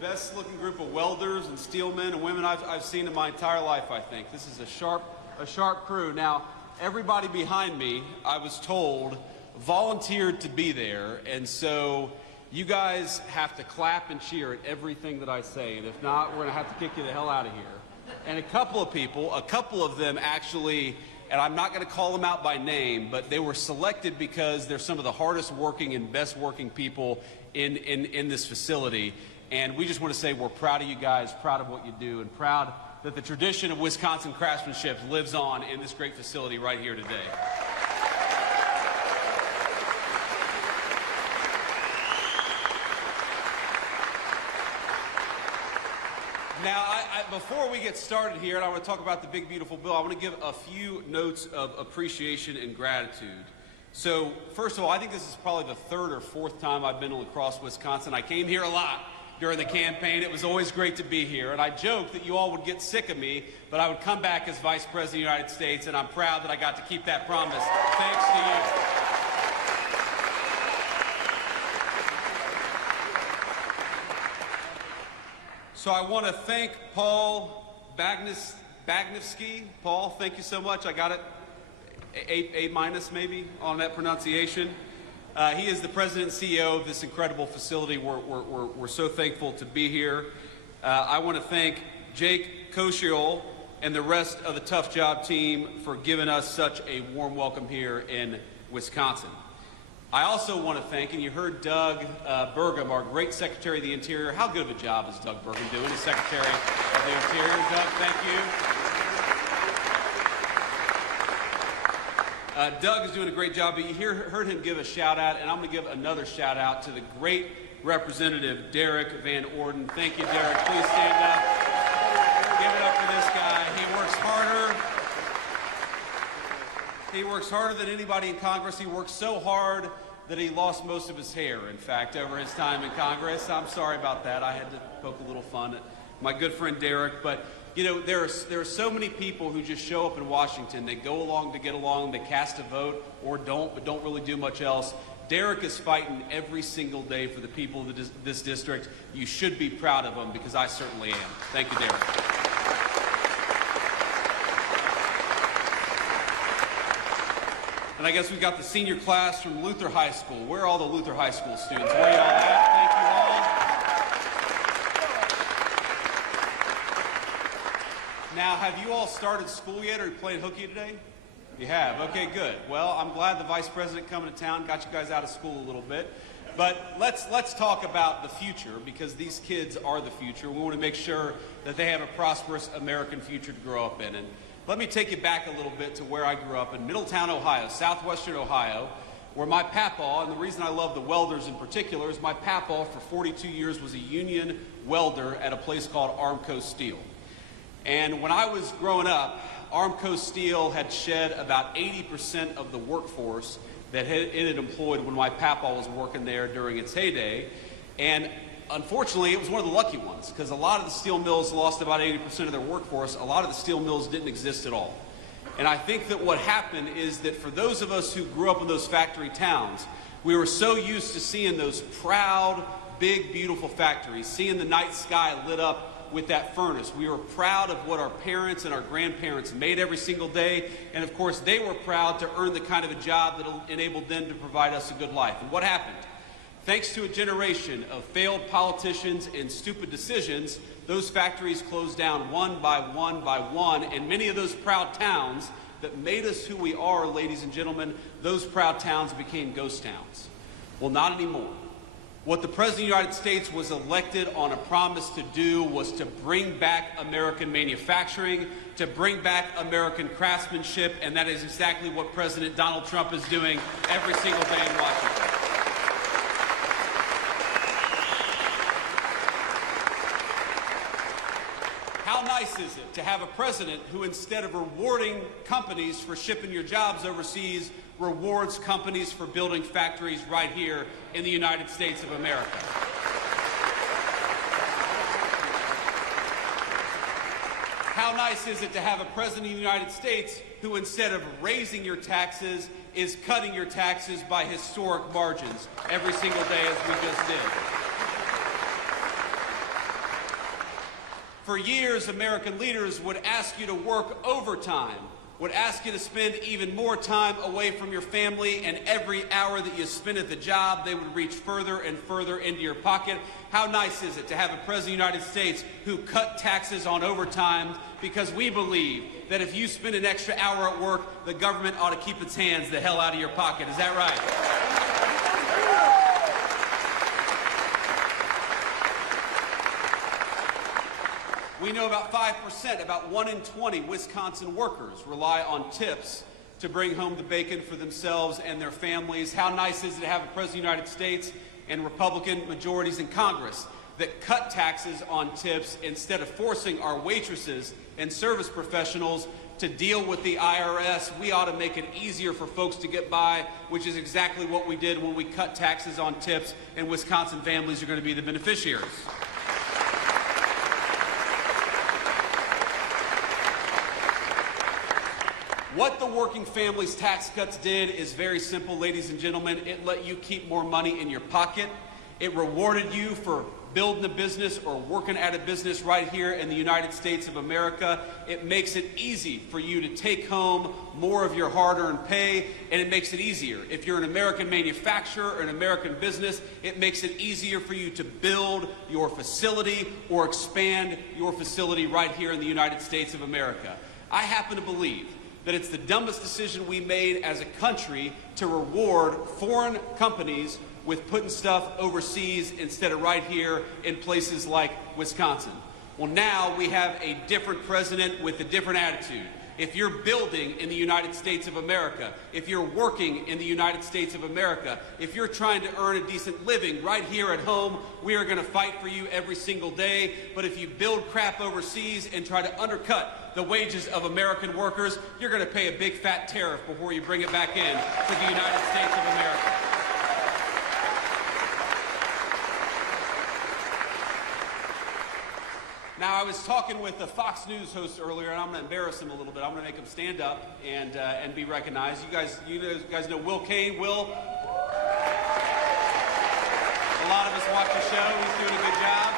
best looking group of welders and steel men and women I've seen in my entire life, I think. This is a sharp crew. Now, everybody behind me, I was told, volunteered to be there, and so you guys have to clap and cheer at everything that I say, and if not, we're going to have to kick you the hell out of here. And a couple of them actually, and I'm not going to call them out by name, but they were selected because they're some of the hardest working and best working people in this facility. And we just want to say we're proud of you guys, proud of what you do, and proud that the tradition of Wisconsin craftsmanship lives on in this great facility right here today. Now, before we get started here, and I want to talk about the big, beautiful bill, I want to give a few notes of appreciation and gratitude. So, first of all, I think this is probably the third or fourth time I've been to La Crosse, Wisconsin. I came here a lot during the campaign. It was always great to be here, and I joked that you all would get sick of me, but I would come back as Vice President of the United States, and I'm proud that I got to keep that promise, thanks to you. So I want to thank Paul Bagnevsky. Paul, thank you so much. I got it A minus maybe on that pronunciation. He is the president and CEO of this incredible facility. We're so thankful to be here. I want to thank Jake Koshiol and the rest of the Tough Job team for giving us such a warm welcome here in Wisconsin. I also want to thank, and you heard Doug Burgum, our great Secretary of the Interior. How good of a job is Doug Burgum doing as Secretary of the Interior? Doug, thank you. Doug is doing a great job, but you heard him give a shout out, and I'm going to give another shout out to the great Representative Derek Van Orden. Thank you, Derek. Please stand up. Give it up for this guy. He works harder than anybody in Congress. He works so hard that he lost most of his hair, in fact, over his time in Congress. I'm sorry about that. I had to poke a little fun at my good friend Derek. But, you know, there are so many people who just show up in Washington. They go along to get along. They cast a vote or don't, but don't really do much else. Derek is fighting every single day for the people of this district. You should be proud of him, because I certainly am. Thank you, Derek. And I guess we've got the senior class from Luther High School. Where are all the Luther High School students? Where are y'all at? Thank you all. Now, have you all started school yet, or are you playing hooky today? You have? Okay, good. Well, I'm glad the Vice President coming to town got you guys out of school a little bit. But let's talk about the future, because these kids are the future. We want to make sure that they have a prosperous American future to grow up in. And let me take you back a little bit to where I grew up in Middletown, Ohio, southwestern Ohio, where my papaw, and the reason I love the welders in particular, is my papaw for 42 years was a union welder at a place called Armco Steel. And when I was growing up, Armco Steel had shed about 80% of the workforce that it had employed when my papaw was working there during its heyday. And unfortunately, it was one of the lucky ones, because a lot of the steel mills lost about 80% of their workforce. A lot of the steel mills didn't exist at all. And I think that what happened is that for those of us who grew up in those factory towns, we were so used to seeing those proud, big, beautiful factories, seeing the night sky lit up with that furnace. We were proud of what our parents and our grandparents made every single day. And of course, they were proud to earn the kind of a job that enabled them to provide us a good life. And what happened? Thanks to a generation of failed politicians and stupid decisions, those factories closed down one by one by one, and many of those proud towns that made us who we are, ladies and gentlemen, those proud towns became ghost towns. Well, not anymore. What the President of the United States was elected on a promise to do was to bring back American manufacturing, to bring back American craftsmanship, and that is exactly what President Donald Trump is doing every single day in Washington. How nice is it to have a president who, instead of rewarding companies for shipping your jobs overseas, rewards companies for building factories right here in the United States of America? How nice is it to have a president of the United States who, instead of raising your taxes, is cutting your taxes by historic margins every single day, as we just did? For years, American leaders would ask you to work overtime, would ask you to spend even more time away from your family, and every hour that you spent at the job, they would reach further and further into your pocket. How nice is it to have a President of the United States who cut taxes on overtime, because we believe that if you spend an extra hour at work, the government ought to keep its hands the hell out of your pocket. Is that right? We know about 5%, about 1 in 20 Wisconsin workers rely on tips to bring home the bacon for themselves and their families. How nice is it to have a President of the United States and Republican majorities in Congress that cut taxes on tips instead of forcing our waitresses and service professionals to deal with the IRS. We ought to make it easier for folks to get by, which is exactly what we did when we cut taxes on tips, and Wisconsin families are going to be the beneficiaries. What the Working Families Tax Cuts did is very simple, ladies and gentlemen. It let you keep more money in your pocket. It rewarded you for building a business or working at a business right here in the United States of America. It makes it easy for you to take home more of your hard-earned pay, and it makes it easier. If you're an American manufacturer or an American business, it makes it easier for you to build your facility or expand your facility right here in the United States of America. I happen to believe that it's the dumbest decision we made as a country to reward foreign companies with putting stuff overseas instead of right here in places like Wisconsin. Well, now we have a different president with a different attitude. If you're building in the United States of America, if you're working in the United States of America, if you're trying to earn a decent living right here at home, we are going to fight for you every single day. But if you build crap overseas and try to undercut the wages of American workers, you're going to pay a big fat tariff before you bring it back in to the United States of America. Now, I was talking with a Fox News host earlier, and I'm going to embarrass him a little bit. I'm going to make him stand up and be recognized. You guys know Will Kane. Will, a lot of us watch the show. He's doing a good job.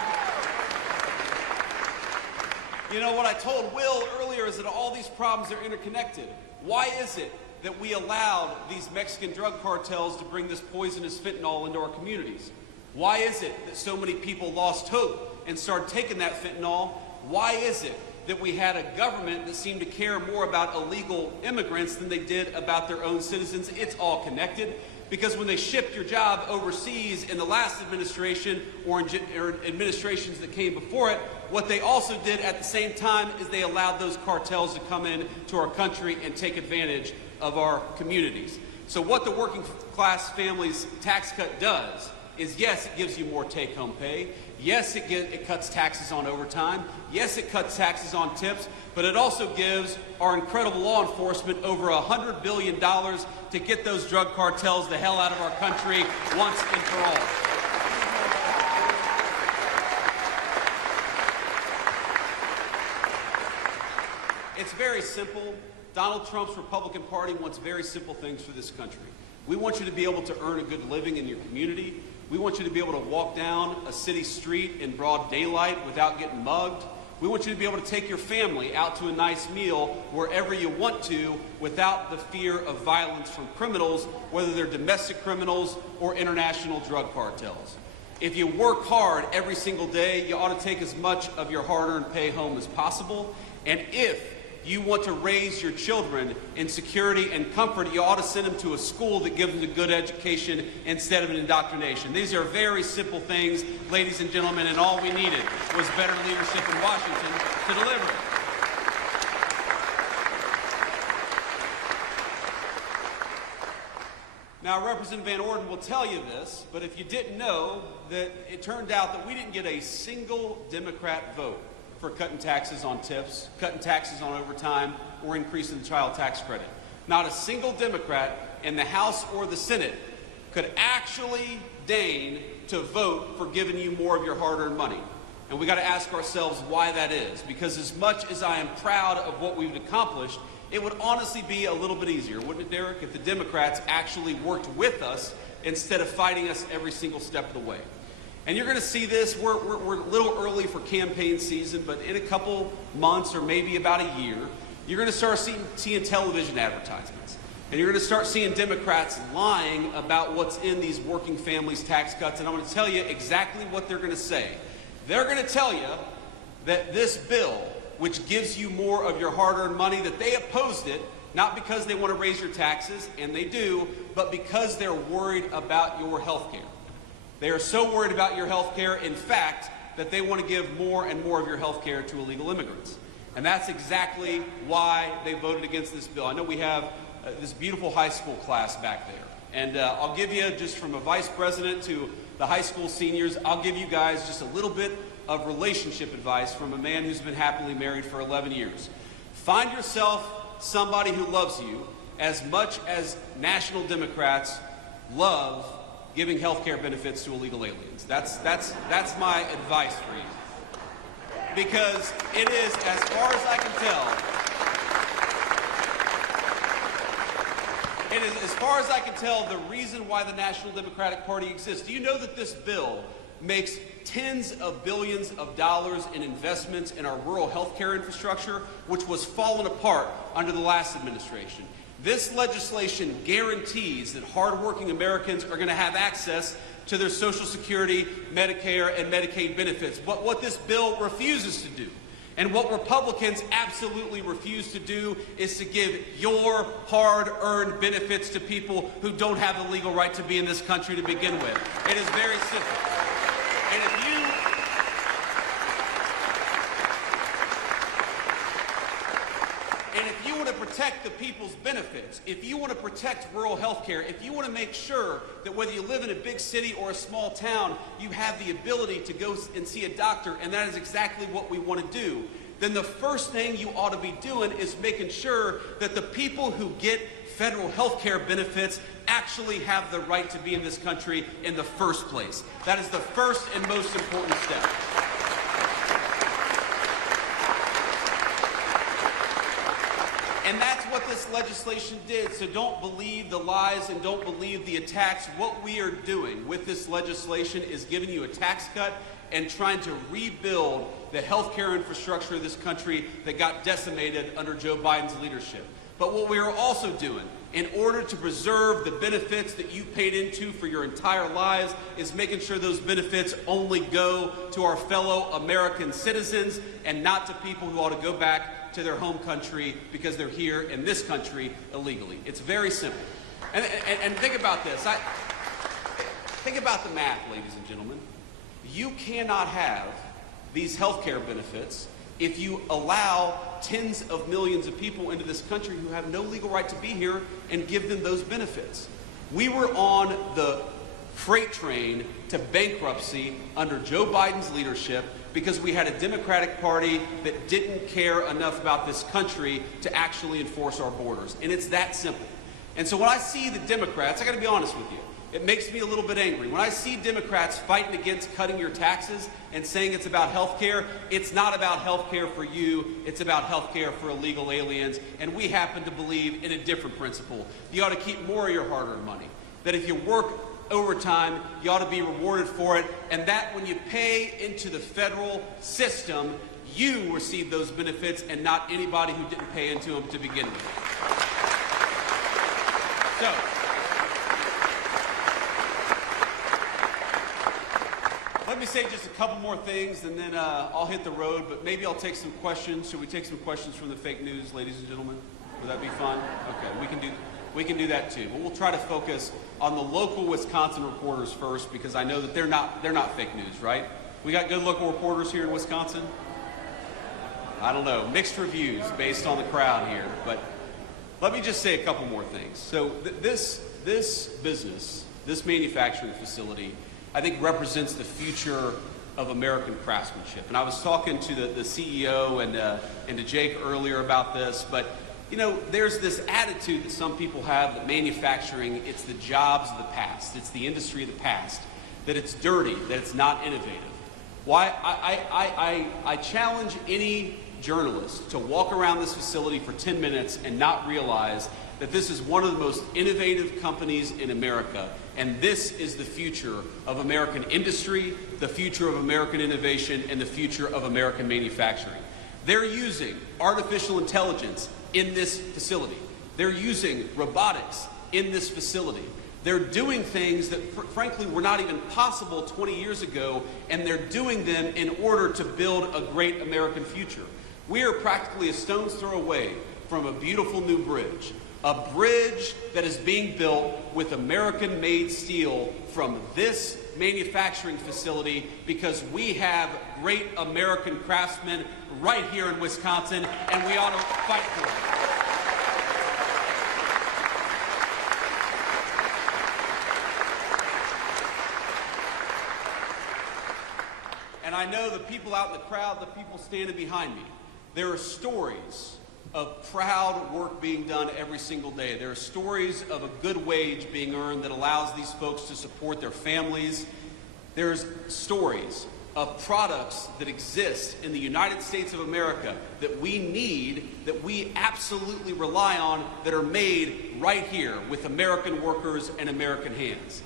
You know, what I told Will earlier is that all these problems are interconnected. Why is it that we allowed these Mexican drug cartels to bring this poisonous fentanyl into our communities? Why is it that so many people lost hope and started taking that fentanyl? Why is it that we had a government that seemed to care more about illegal immigrants than they did about their own citizens? It's all connected, because when they shipped your job overseas in the last administration or administrations that came before it, what they also did at the same time is they allowed those cartels to come in to our country and take advantage of our communities. So what the Working Class Families Tax Cut does is, yes, it gives you more take-home pay. Yes, it cuts taxes on overtime. Yes, it cuts taxes on tips. But it also gives our incredible law enforcement over $100 billion to get those drug cartels the hell out of our country once and for all. It's very simple. Donald Trump's Republican Party wants very simple things for this country. We want you to be able to earn a good living in your community. We want you to be able to walk down a city street in broad daylight without getting mugged. We want you to be able to take your family out to a nice meal wherever you want to without the fear of violence from criminals, whether they're domestic criminals or international drug cartels. If you work hard every single day, you ought to take as much of your hard-earned pay home as possible. And if you want to raise your children in security and comfort, you ought to send them to a school that gives them a good education instead of an indoctrination. These are very simple things, ladies and gentlemen, and all we needed was better leadership in Washington to deliver it. Now, Representative Van Orden will tell you this, but if you didn't know, that it turned out that we didn't get a single Democrat vote for cutting taxes on tips, cutting taxes on overtime, or increasing the child tax credit. Not a single Democrat in the House or the Senate could actually deign to vote for giving you more of your hard-earned money. And we got to ask ourselves why that is, because as much as I am proud of what we've accomplished, it would honestly be a little bit easier, wouldn't it, Derek, if the Democrats actually worked with us instead of fighting us every single step of the way. And you're going to see this, we're a little early for campaign season, but in a couple months or maybe about a year, you're going to start seeing television advertisements. And you're going to start seeing Democrats lying about what's in these working families tax cuts. And I'm going to tell you exactly what they're going to say. They're going to tell you that this bill, which gives you more of your hard-earned money, that they opposed it, not because they want to raise your taxes, and they do, but because they're worried about your health care. They are so worried about your health care, in fact, that they want to give more and more of your health care to illegal immigrants. And that's exactly why they voted against this bill. I know we have this beautiful high school class back there. And I'll give you, just from a vice president to the high school seniors, I'll give you guys just a little bit of relationship advice from a man who's been happily married for 11 years. Find yourself somebody who loves you as much as national Democrats love giving health care benefits to illegal aliens. That's my advice for you. Because it is, as far as I can tell, the reason why the National Democratic Party exists. Do you know that this bill makes tens of billions of dollars in investments in our rural health care infrastructure, which was falling apart under the last administration? This legislation guarantees that hardworking Americans are going to have access to their Social Security, Medicare, and Medicaid benefits. But what this bill refuses to do, and what Republicans absolutely refuse to do, is to give your hard-earned benefits to people who don't have the legal right to be in this country to begin with. It is very simple. And if you want to protect the people's benefits, if you want to protect rural health care, if you want to make sure that whether you live in a big city or a small town, you have the ability to go and see a doctor, and that is exactly what we want to do, then the first thing you ought to be doing is making sure that the people who get federal health care benefits actually have the right to be in this country in the first place. That is the first and most important step. And that's what this legislation did. So don't believe the lies and don't believe the attacks. What we are doing with this legislation is giving you a tax cut and trying to rebuild the healthcare infrastructure of this country that got decimated under Joe Biden's leadership. But what we are also doing, in order to preserve the benefits that you paid into for your entire lives, is making sure those benefits only go to our fellow American citizens and not to people who ought to go back to their home country because they're here in this country illegally. It's very simple. And think about this. Think about the math, ladies and gentlemen. You cannot have these health care benefits if you allow tens of millions of people into this country who have no legal right to be here and give them those benefits. We were on the freight train to bankruptcy under Joe Biden's leadership because we had a Democratic Party that didn't care enough about this country to actually enforce our borders. And it's that simple. And so when I see the Democrats, I got to be honest with you, it makes me a little bit angry. When I see Democrats fighting against cutting your taxes and saying it's about health care, it's not about health care for you, it's about health care for illegal aliens. And we happen to believe in a different principle. You ought to keep more of your hard-earned money. That if you work overtime, you ought to be rewarded for it. And that when you pay into the federal system, you receive those benefits and not anybody who didn't pay into them to begin with. So, let me say just a couple more things, and then I'll hit the road, but maybe I'll take some questions. Should we take some questions from the fake news, ladies and gentlemen? Would that be fun? Okay, we can do that too. But we'll try to focus on the local Wisconsin reporters first, because I know that they're not fake news, right? We got good local reporters here in Wisconsin? I don't know, mixed reviews based on the crowd here, but let me just say a couple more things. So this business, this manufacturing facility, I think represents the future of American craftsmanship. And I was talking to the CEO and to Jake earlier about this, but you know, there's this attitude that some people have that manufacturing, it's the jobs of the past, it's the industry of the past, that it's dirty, that it's not innovative. Why? I challenge any journalist to walk around this facility for 10 minutes and not realize that this is one of the most innovative companies in America, and this is the future of American industry, the future of American innovation, and the future of American manufacturing. They're using artificial intelligence in this facility. They're using robotics in this facility. They're doing things that, frankly, were not even possible 20 years ago, and they're doing them in order to build a great American future. We are practically a stone's throw away from a beautiful new bridge, a bridge that is being built with American-made steel from this manufacturing facility, because we have great American craftsmen right here in Wisconsin, and we ought to fight for it. And I know the people out in the crowd, the people standing behind me, there are stories of proud work being done every single day. There are stories of a good wage being earned that allows these folks to support their families. There's stories of products that exist in the United States of America that we need, that we absolutely rely on, that are made right here with American workers and American hands.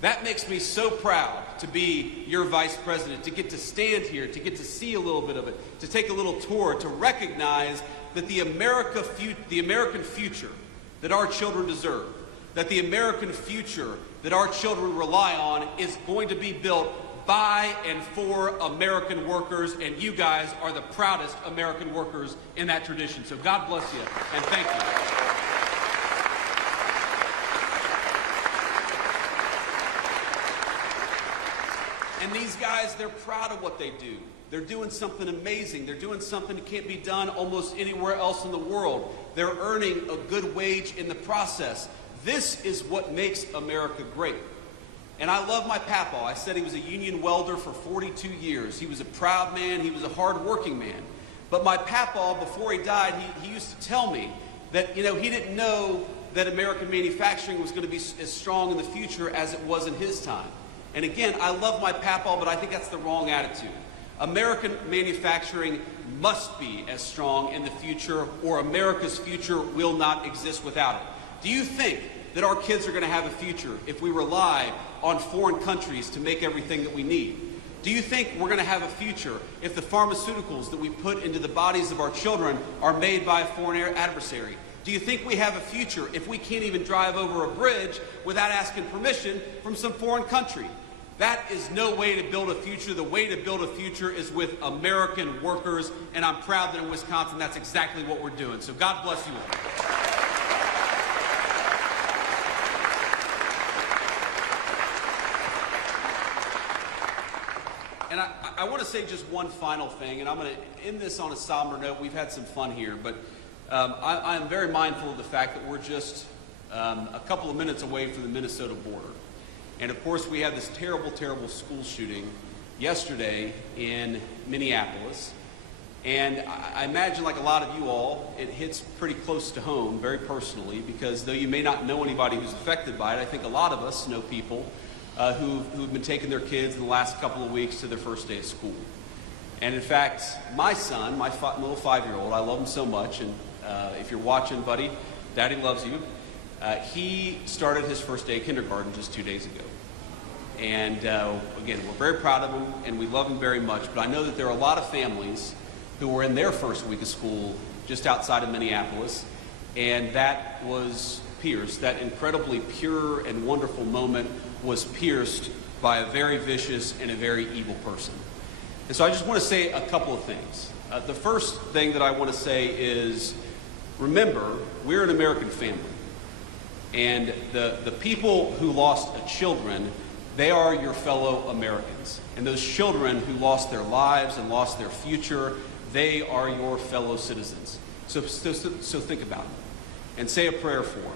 That makes me so proud to be your vice president, to get to stand here, to get to see a little bit of it, to take a little tour, to recognize that the American future that our children deserve, that the American future that our children rely on is going to be built by and for American workers, and you guys are the proudest American workers in that tradition. So God bless you, and thank you. And these guys, they're proud of what they do. They're doing something amazing. They're doing something that can't be done almost anywhere else in the world. They're earning a good wage in the process. This is what makes America great. And I love my papaw. I said he was a union welder for 42 years. He was a proud man. He was a hard-working man. But my papaw, before he died, he used to tell me that, he didn't know that American manufacturing was going to be as strong in the future as it was in his time. And again, I love my papaw, but I think that's the wrong attitude. American manufacturing must be as strong in the future, or America's future will not exist without it. Do you think that our kids are going to have a future if we rely on foreign countries to make everything that we need? Do you think we're going to have a future if the pharmaceuticals that we put into the bodies of our children are made by a foreign adversary? Do you think we have a future if we can't even drive over a bridge without asking permission from some foreign country? That is no way to build a future. The way to build a future is with American workers, and I'm proud that in Wisconsin that's exactly what we're doing. So God bless you all. And I want to say just one final thing, and I'm going to end this on a somber note. We've had some fun here, but I'm very mindful of the fact that we're just a couple of minutes away from the Minnesota border. And of course, we had this terrible, terrible school shooting yesterday in Minneapolis. And I imagine, like a lot of you all, it hits pretty close to home, very personally, because though you may not know anybody who's affected by it, I think a lot of us know people who've been taking their kids in the last couple of weeks to their first day of school. And in fact, my son, my little 5-year-old, I love him so much, and if you're watching, buddy, Daddy loves you. He started his first day of kindergarten just 2 days ago. And again, we're very proud of him, and we love him very much, but I know that there are a lot of families who were in their first week of school just outside of Minneapolis, and that was pierced. That incredibly pure and wonderful moment was pierced by a very vicious and a very evil person. And so I just want to say a couple of things. The first thing that I want to say is, remember, we're an American family. And the people who lost children, they are your fellow Americans. And those children who lost their lives and lost their future, they are your fellow citizens. So think about them and say a prayer for them.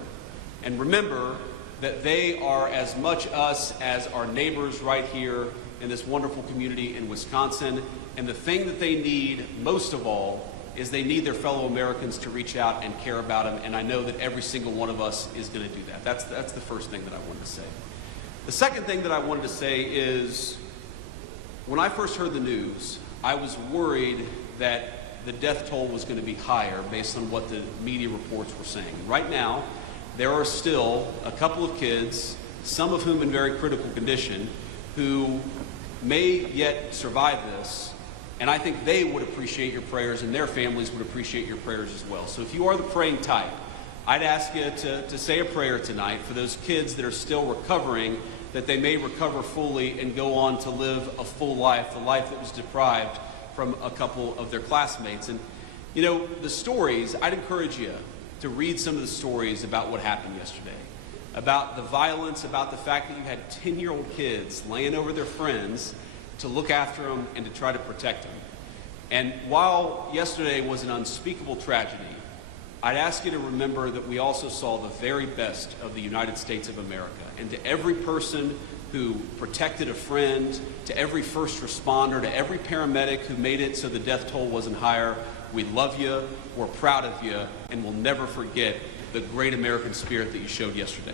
And remember that they are as much us as our neighbors right here in this wonderful community in Wisconsin. And the thing that they need most of all is they need their fellow Americans to reach out and care about them, and I know that every single one of us is going to do that. That's the first thing that I wanted to say. The second thing that I wanted to say is, when I first heard the news, I was worried that the death toll was going to be higher based on what the media reports were saying. Right now, there are still a couple of kids, some of whom in very critical condition, who may yet survive this, and I think they would appreciate your prayers and their families would appreciate your prayers as well. So if you are the praying type, I'd ask you to say a prayer tonight for those kids that are still recovering, that they may recover fully and go on to live a full life, the life that was deprived from a couple of their classmates. And you know, the stories, I'd encourage you to read some of the stories about what happened yesterday, about the violence, about the fact that you had 10-year-old kids laying over their friends to look after them and to try to protect them. And while yesterday was an unspeakable tragedy, I'd ask you to remember that we also saw the very best of the United States of America. And to every person who protected a friend, to every first responder, to every paramedic who made it so the death toll wasn't higher, we love you, we're proud of you, and we'll never forget the great American spirit that you showed yesterday.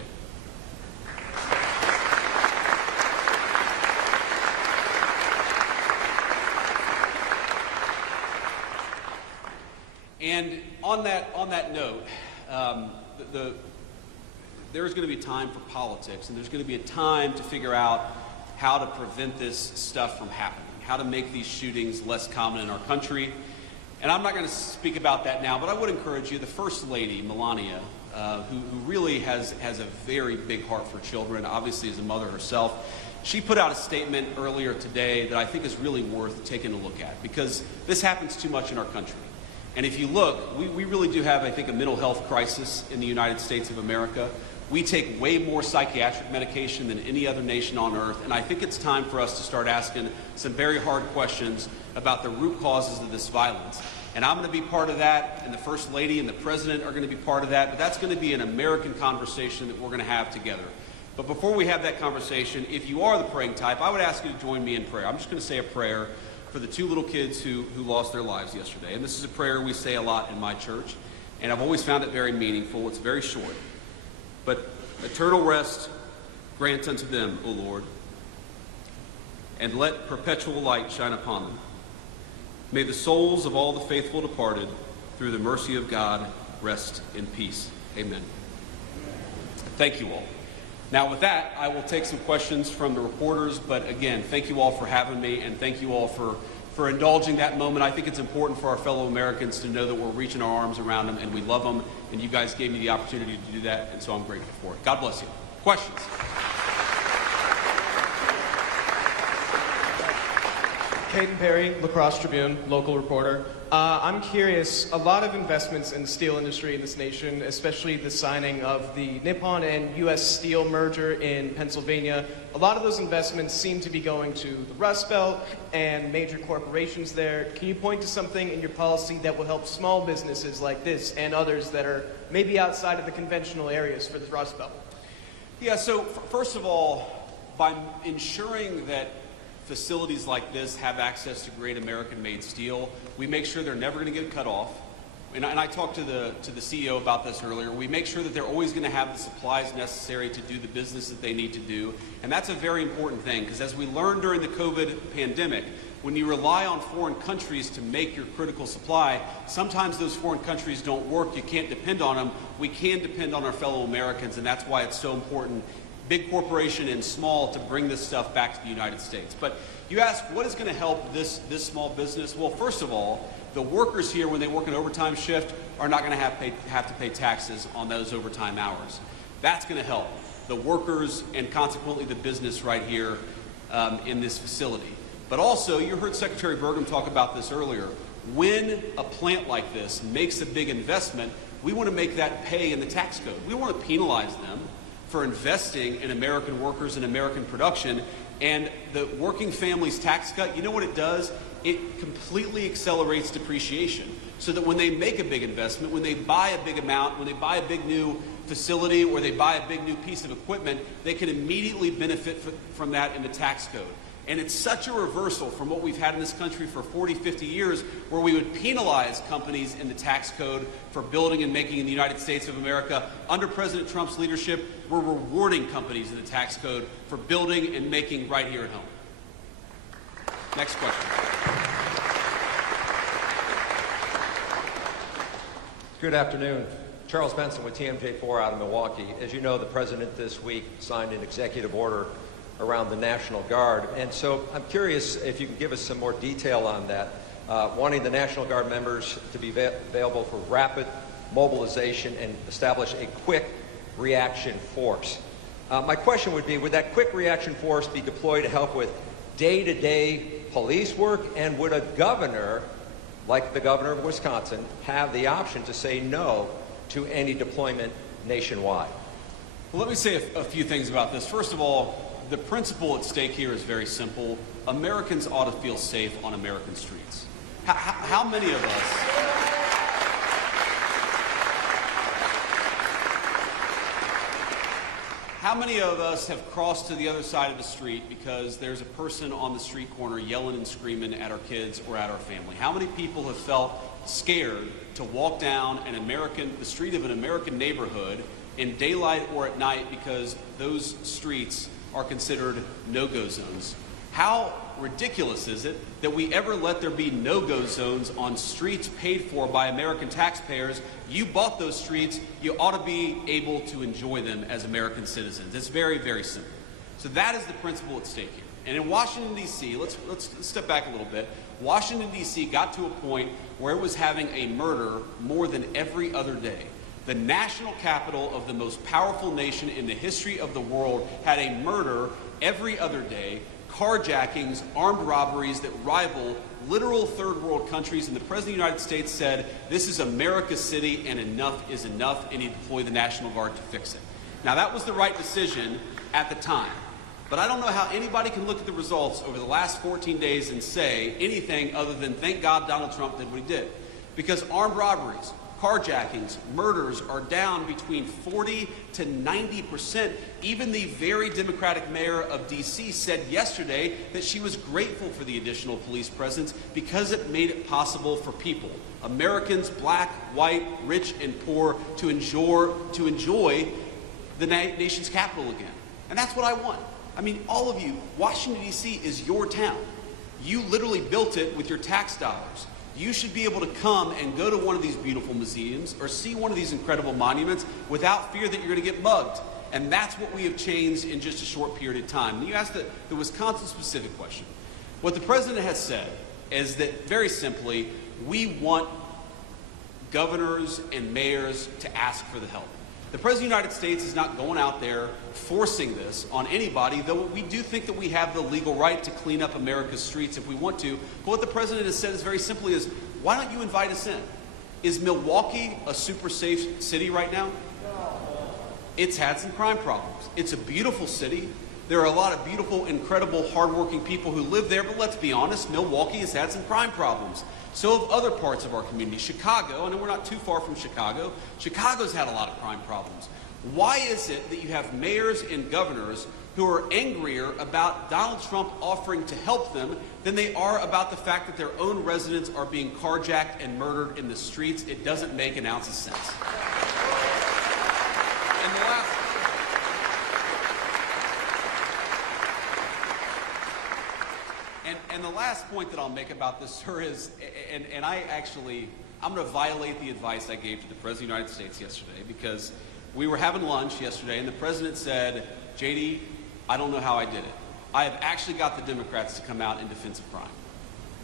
And on that note, there's going to be time for politics, and there's going to be a time to figure out how to prevent this stuff from happening, how to make these shootings less common in our country. And I'm not going to speak about that now, but I would encourage you, the First Lady, Melania, who really has a very big heart for children, obviously as a mother herself, she put out a statement earlier today that I think is really worth taking a look at, because this happens too much in our country. And if you look, we really do have, I think, a mental health crisis in the United States of America. We take way more psychiatric medication than any other nation on earth, and I think it's time for us to start asking some very hard questions about the root causes of this violence. And I'm going to be part of that, and the First Lady and the President are going to be part of that, but that's going to be an American conversation that we're going to have together. But before we have that conversation, if you are the praying type, I would ask you to join me in prayer. I'm just going to say a prayer for the two little kids who lost their lives yesterday. And this is a prayer we say a lot in my church, and I've always found it very meaningful. It's very short. But eternal rest grant unto them, O Lord, and let perpetual light shine upon them. May the souls of all the faithful departed, through the mercy of God, rest in peace. Amen. Thank you all. Now with that, I will take some questions from the reporters, but again, thank you all for having me, and thank you all for indulging that moment. I think it's important for our fellow Americans to know that we're reaching our arms around them and we love them, and you guys gave me the opportunity to do that, and so I'm grateful for it. God bless you. Questions? Caden Perry, La Crosse Tribune, local reporter. I'm curious, a lot of investments in the steel industry in this nation, especially the signing of the Nippon and U.S. Steel merger in Pennsylvania, a lot of those investments seem to be going to the Rust Belt and major corporations there. Can you point to something in your policy that will help small businesses like this and others that are maybe outside of the conventional areas for the Rust Belt? Yeah, so first of all, by ensuring that facilities like this have access to great American-made steel, we make sure they're never going to get cut off. And I talked to the CEO about this earlier. We make sure that they're always going to have the supplies necessary to do the business that they need to do. And that's a very important thing, because as we learned during the COVID pandemic, when you rely on foreign countries to make your critical supply, sometimes those foreign countries don't work. You can't depend on them. We can depend on our fellow Americans, and that's why it's so important, big corporation and small, to bring this stuff back to the United States. But you ask, what is going to help this small business? Well, first of all, the workers here, when they work an overtime shift, are not going to have to pay taxes on those overtime hours. That's going to help the workers and consequently the business right here in this facility. But also, you heard Secretary Burgum talk about this earlier. When a plant like this makes a big investment, we want to make that pay in the tax code. We want to penalize them for investing in American workers and American production. And the working families tax cut, you know what it does? It completely accelerates depreciation, so that when they make a big investment, when they buy a big amount, when they buy a big new facility or they buy a big new piece of equipment, they can immediately benefit from that in the tax code. And it's such a reversal from what we've had in this country for 40, 50 years, where we would penalize companies in the tax code for building and making in the United States of America. Under President Trump's leadership, we're rewarding companies in the tax code for building and making right here at home. Next question. Good afternoon. Charles Benson with TMJ4 out of Milwaukee. As you know, the President this week signed an executive order around the National Guard. And so I'm curious if you can give us some more detail on that, wanting the National Guard members to be available for rapid mobilization and establish a quick reaction force. My question would be, would that quick reaction force be deployed to help with day-to-day police work, and would a governor, like the governor of Wisconsin, have the option to say no to any deployment nationwide? Well, let me say a few things about this. First of all, the principle at stake here is very simple. Americans ought to feel safe on American streets. How many of us... How many of us have crossed to the other side of the street because there's a person on the street corner yelling and screaming at our kids or at our family? How many people have felt scared to walk down the street of an American neighborhood in daylight or at night because those streets are considered no-go zones? How ridiculous is it that we ever let there be no-go zones on streets paid for by American taxpayers? You bought those streets, you ought to be able to enjoy them as American citizens. It's very, very simple. So that is the principle at stake here. And in Washington, D.C., let's step back a little bit. Washington, D.C. got to a point where it was having a murder more than every other day. The national capital of the most powerful nation in the history of the world had a murder every other day, carjackings, armed robberies that rival literal third world countries, and the President of the United States said, this is America's city and enough is enough, and he deployed the National Guard to fix it. Now that was the right decision at the time, but I don't know how anybody can look at the results over the last 14 days and say anything other than thank God Donald Trump did what he did. Because armed robberies, carjackings, murders are down between 40 to 90%. Even the very Democratic mayor of D.C. said yesterday that she was grateful for the additional police presence because it made it possible for people, Americans, black, white, rich, and poor, to enjoy the nation's capital again. And that's what I want. I mean, all of you, Washington, D.C. is your town. You literally built it with your tax dollars. You should be able to come and go to one of these beautiful museums or see one of these incredible monuments without fear that you're going to get mugged. And that's what we have changed in just a short period of time. And you asked the Wisconsin-specific question. What the president has said is that, very simply, we want governors and mayors to ask for the help. The President of the United States is not going out there forcing this on anybody, though we do think that we have the legal right to clean up America's streets if we want to. But what the President has said is very simply is, why don't you invite us in? Is Milwaukee a super safe city right now? It's had some crime problems. It's a beautiful city. There are a lot of beautiful, incredible, hardworking people who live there, but let's be honest, Milwaukee has had some crime problems. So have other parts of our community. Chicago, I know we're not too far from Chicago. Chicago's had a lot of crime problems. Why is it that you have mayors and governors who are angrier about Donald Trump offering to help them than they are about the fact that their own residents are being carjacked and murdered in the streets? It doesn't make an ounce of sense. And the last point that I'll make about this, sir, is, I'm going to violate the advice I gave to the President of the United States yesterday, because we were having lunch yesterday and the President said, JD, I don't know how I did it. I have actually got the Democrats to come out in defense of crime.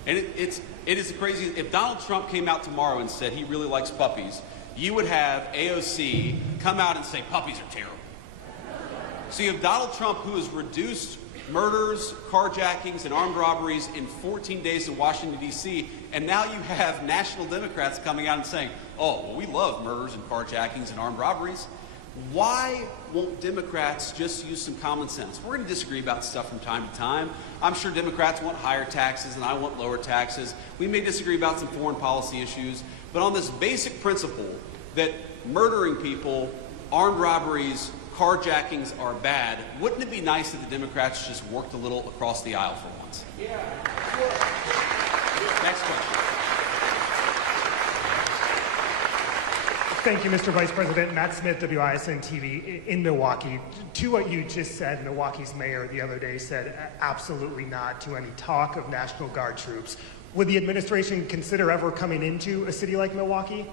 And it is crazy. If Donald Trump came out tomorrow and said he really likes puppies, you would have AOC come out and say puppies are terrible. So you have Donald Trump, who has reduced murders, carjackings, and armed robberies in 14 days in Washington, D.C., and now you have national Democrats coming out and saying, oh, well, we love murders and carjackings and armed robberies. Why won't Democrats just use some common sense? We're going to disagree about stuff from time to time. I'm sure Democrats want higher taxes and I want lower taxes. We may disagree about some foreign policy issues, but on this basic principle that murdering people, armed robberies, carjackings are bad, wouldn't it be nice if the Democrats just worked a little across the aisle for once? Yeah. Next question. Thank you, Mr. Vice President. Matt Smith, WISN TV in Milwaukee. To what you just said, Milwaukee's mayor the other day said absolutely not to any talk of National Guard troops. Would the administration consider ever coming into a city like Milwaukee?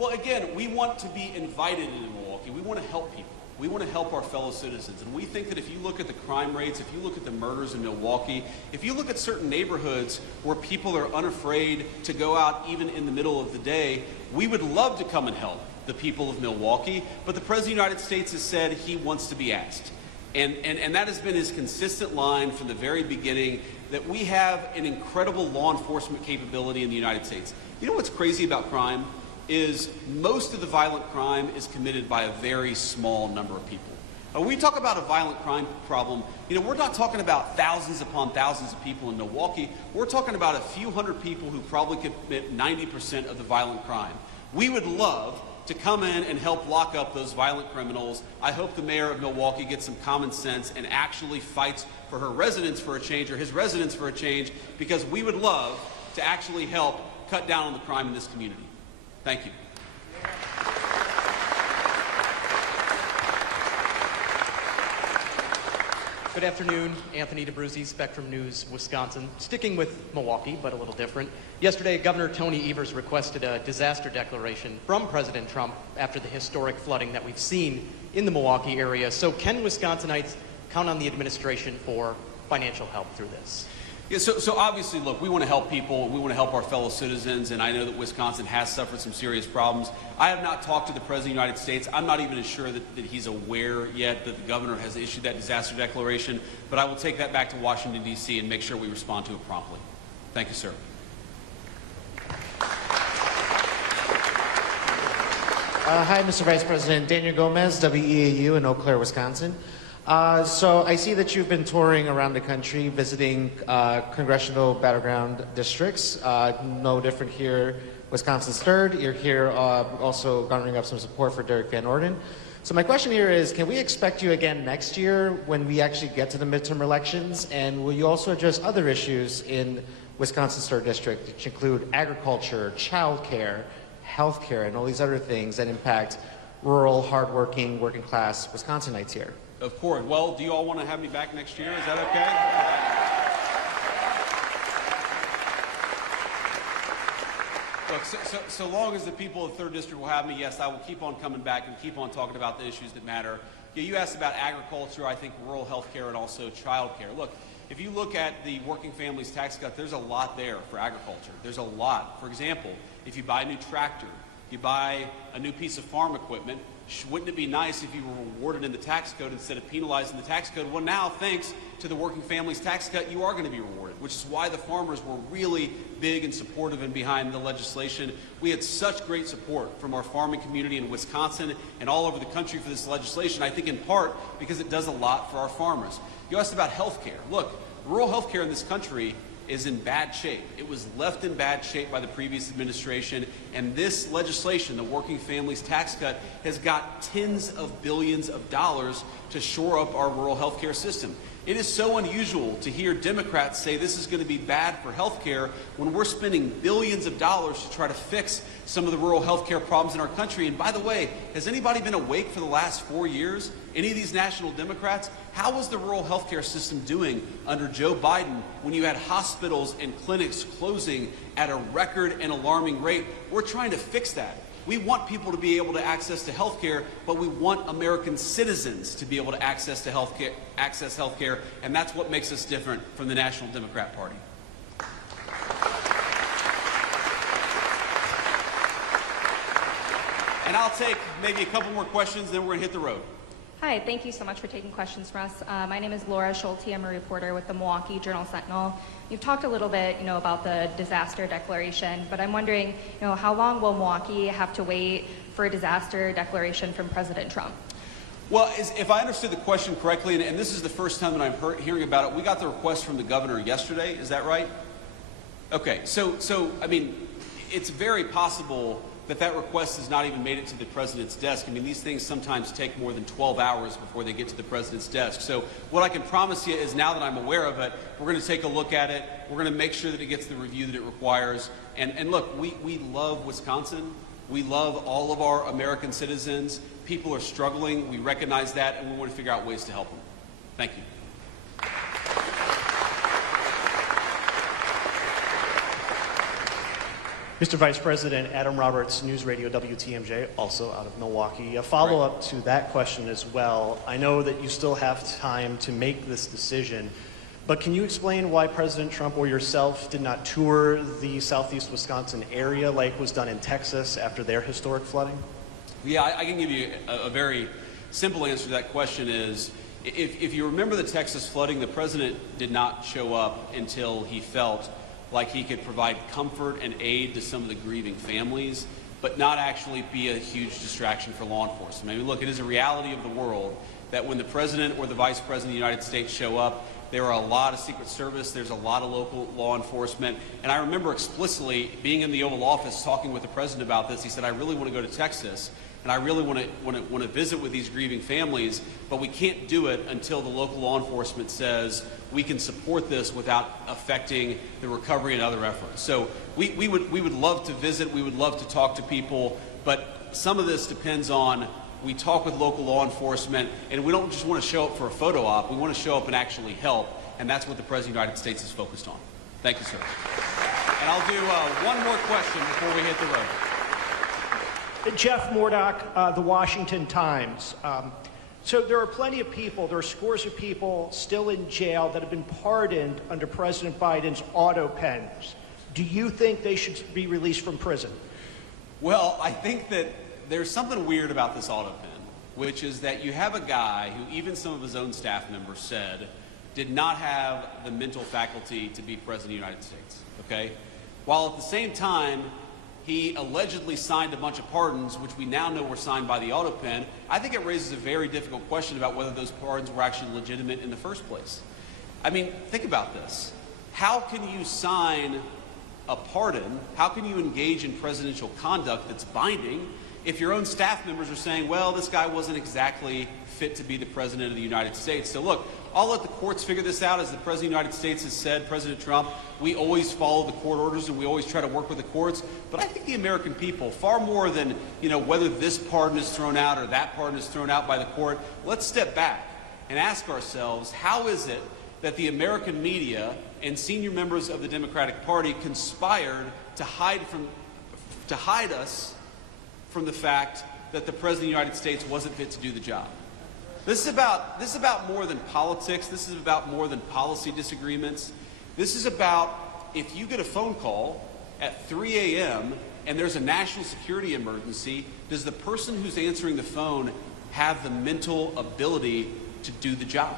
Well, again, we want to be invited into Milwaukee. We want to help people. We want to help our fellow citizens. And we think that if you look at the crime rates, if you look at the murders in Milwaukee, if you look at certain neighborhoods where people are unafraid to go out even in the middle of the day, we would love to come and help the people of Milwaukee. But the President of the United States has said he wants to be asked. And that has been his consistent line from the very beginning, that we have an incredible law enforcement capability in the United States. You know what's crazy about crime? Is most of the violent crime is committed by a very small number of people. When we talk about a violent crime problem, we're not talking about thousands upon thousands of people in Milwaukee. We're talking about a few hundred people who probably commit 90% of the violent crime. We would love to come in and help lock up those violent criminals. I hope the mayor of Milwaukee gets some common sense and actually fights for her residents for a change, or his residents for a change, because we would love to actually help cut down on the crime in this community. Thank you. Good afternoon, Anthony DeBruzzi, Spectrum News, Wisconsin. Sticking with Milwaukee, but a little different. Yesterday, Governor Tony Evers requested a disaster declaration from President Trump after the historic flooding that we've seen in the Milwaukee area. So can Wisconsinites count on the administration for financial help through this? Yeah, so obviously, look, we want to help people, we want to help our fellow citizens, and I know that Wisconsin has suffered some serious problems. I have not talked to the President of the United States. I'm not even sure that he's aware yet that the governor has issued that disaster declaration, but I will take that back to Washington, D.C. and make sure we respond to it promptly. Thank you, sir. Hi, Mr. Vice President. Daniel Gomez, WEAU in Eau Claire, Wisconsin. So I see that you've been touring around the country, visiting congressional battleground districts. No different here, Wisconsin's third. You're here also garnering up some support for Derek Van Orden. So my question here is, can we expect you again next year when we actually get to the midterm elections? And will you also address other issues in Wisconsin's third district, which include agriculture, childcare, healthcare, and all these other things that impact rural, hardworking, working class Wisconsinites here? Of course. Well, do you all want to have me back next year? Is that okay? Look, so long as the people of the 3rd District will have me, yes, I will keep on coming back and keep on talking about the issues that matter. Yeah, you asked about agriculture, I think rural health care, and also child care. Look, if you look at the working families tax cut, there's a lot there for agriculture. There's a lot. For example, if you buy a new tractor, you buy a new piece of farm equipment, wouldn't it be nice if you were rewarded in the tax code instead of penalized in the tax code? Well, now, thanks to the working families tax cut, you are going to be rewarded, which is why the farmers were really big and supportive and behind the legislation. We had such great support from our farming community in Wisconsin and all over the country for this legislation, I think in part because it does a lot for our farmers. You asked about health care. Look, rural health care in this country is in bad shape. It was left in bad shape by the previous administration, and this legislation, the Working Families Tax Cut, has got tens of billions of dollars to shore up our rural health care system. It is so unusual to hear Democrats say this is going to be bad for health care when we're spending billions of dollars to try to fix some of the rural health care problems in our country. And by the way, has anybody been awake for the last 4 years? Any of these national Democrats? How was the rural health care system doing under Joe Biden when you had hospitals and clinics closing at a record and alarming rate? We're trying to fix that. We want people to be able to access to health care, but we want American citizens to be able to access health care, and that's what makes us different from the National Democrat Party. And I'll take maybe a couple more questions, then we're going to hit the road. Hi, thank you so much for taking questions from us. My name is Laura Schulte. I'm a reporter with the Milwaukee Journal-Sentinel. You've talked a little bit, about the disaster declaration, but I'm wondering, how long will Milwaukee have to wait for a disaster declaration from President Trump? Well, if I understood the question correctly, and this is the first time that I'm hearing about it, we got the request from the governor yesterday. Is that right? Okay, so I mean, it's very possible that request has not even made it to the president's desk. I mean, these things sometimes take more than 12 hours before they get to the president's desk. So what I can promise you is now that I'm aware of it, we're going to take a look at it. We're going to make sure that it gets the review that it requires. And look, we love Wisconsin. We love all of our American citizens. People are struggling. We recognize that, and we want to figure out ways to help them. Thank you. Mr. Vice President, Adam Roberts, News Radio WTMJ, also out of Milwaukee. A follow-up to that question as well. I know that you still have time to make this decision, but can you explain why President Trump or yourself did not tour the southeast Wisconsin area like was done in Texas after their historic flooding? Yeah, I can give you a very simple answer to that question is, if you remember the Texas flooding, the president did not show up until he felt like he could provide comfort and aid to some of the grieving families, but not actually be a huge distraction for law enforcement. I mean, look, it is a reality of the world that when the president or the vice president of the United States show up, there are a lot of Secret Service, there's a lot of local law enforcement. And I remember explicitly being in the Oval Office talking with the president about this. He said, I really want to go to Texas, and I really want to visit with these grieving families, but we can't do it until the local law enforcement says we can support this without affecting the recovery and other efforts. So we would love to visit, we would love to talk to people, but some of this depends on we talk with local law enforcement, and we don't just want to show up for a photo op, we want to show up and actually help, and that's what the President of the United States is focused on. Thank you, sir. And I'll do one more question before we hit the road. Jeff Murdoch, The Washington Times. So there are plenty of people, there are scores of people still in jail that have been pardoned under President Biden's auto pens. Do you think they should be released from prison? Well, I think that there's something weird about this auto pen, which is that you have a guy who even some of his own staff members said did not have the mental faculty to be President of the United States, okay? While at the same time, he allegedly signed a bunch of pardons, which we now know were signed by the auto pen. I think it raises a very difficult question about whether those pardons were actually legitimate in the first place. I mean, think about this. How can you sign a pardon? How can you engage in presidential conduct that's binding if your own staff members are saying, well, this guy wasn't exactly fit to be the President of the United States? So look, I'll let the courts figure this out. As the President of the United States has said, President Trump, we always follow the court orders and we always try to work with the courts. But I think the American people, far more than whether this pardon is thrown out or that pardon is thrown out by the court, let's step back and ask ourselves, how is it that the American media and senior members of the Democratic Party conspired to hide us from the fact that the President of the United States wasn't fit to do the job? This is about more than politics. This is about more than policy disagreements. This is about if you get a phone call at 3 a.m. and there's a national security emergency, does the person who's answering the phone have the mental ability to do the job?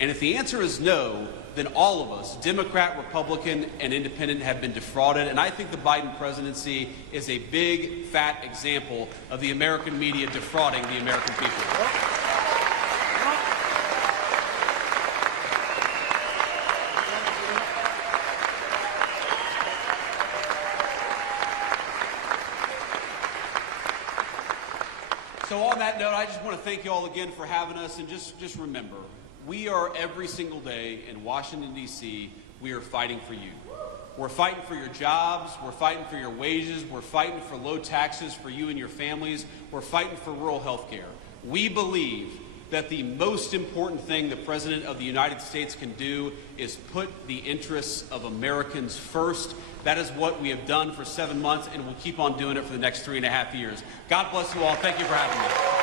And if the answer is no, then all of us, Democrat, Republican, and Independent, have been defrauded. And I think the Biden presidency is a big, fat example of the American media defrauding the American people. So on that note, I just want to thank you all again for having us, and just remember, we are every single day in Washington, D.C., we are fighting for you. We're fighting for your jobs, we're fighting for your wages, we're fighting for low taxes for you and your families, we're fighting for rural health care. We believe that the most important thing the President of the United States can do is put the interests of Americans first. That is what we have done for 7 months, and we'll keep on doing it for the next 3.5 years. God bless you all. Thank you for having me.